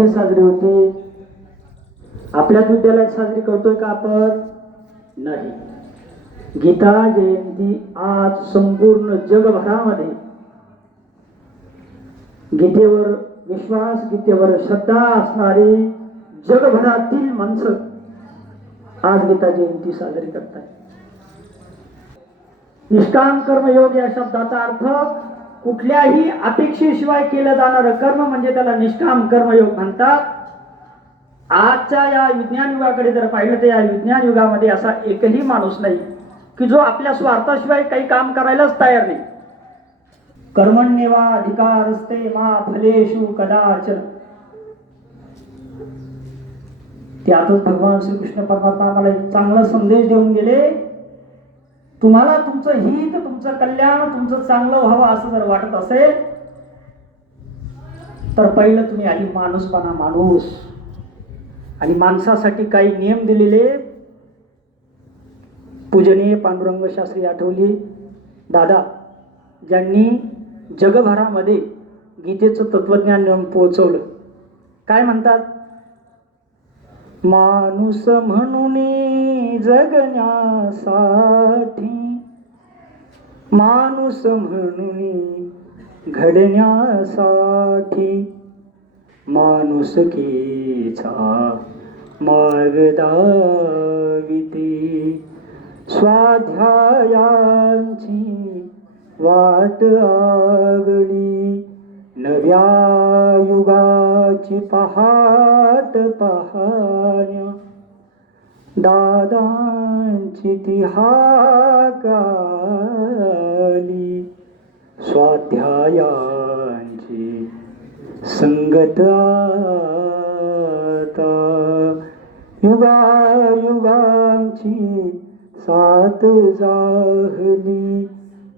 जयंती साजरी होती. आपल्याच विद्यालयात साजरी करतोय का आपण? नाही. गीता जयंती आज संपूर्ण जगभरामध्ये गीतेवर विश्वास, गीतेवर श्रद्धा असणारी जगभरातील माणसं आज गीता जयंती साजरी करतात. निष्काम कर्मयोग या शब्दाचा अर्थ कुठल्याही अपेक्षेशिवाय केलं जाणारं कर्म म्हणजे त्याला निष्काम कर्मयोग म्हणतात. आजच्या या विज्ञान युगाकडे जर पाहिलं तर या विज्ञान युगामध्ये असा एकही माणूस नाही की जो आपल्या स्वार्थाशिवाय काही काम करायलाच तयार नाही. कर्मण्येवा अधिकारस्ते मा फलेषु कदाचन. त्यातच भगवान श्रीकृष्ण परमात्मा आम्हाला एक चांगला संदेश देऊन गेले. तुम्हाला तुमचं हित, तुमचं कल्याण, तुमचं चांगलं व्हावं असं जर वाटत असेल तर पहिलं तुम्ही आधी माणूस बना. माणूस. आणि माणसासाठी काही नियम दिलेले. पूजनीय पांडुरंग शास्त्री आठवले दादा, ज्यांनी जगभरामध्ये गीतेचं तत्वज्ञान नेऊन पोहोचवलं. काय म्हणतात? माणूस म्हणून जगण्यासाठी, माणूस म्हणून घडण्यासाठी, माणुसकीचा मार्ग दाविते, स्वाध्यायांची वाट आगळी, नव्या युगाची पहाट पहाण्या, दादांची ती हाक आली, स्वाध्यायांची संगत आता, युगायुगांची साथ जाहली,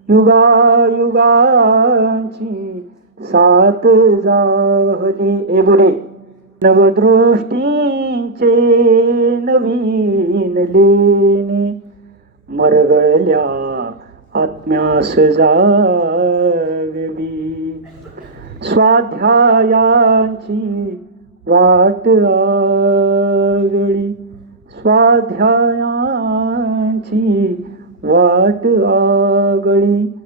युगायुगांची साथ जाहली. ए बुडे, नवदृष्टींचे नवीन लेणे, मरगळल्या आत्म्यास जागवी, स्वाध्यायांची वाट आगळी, स्वाध्यायांची वाट आगळी.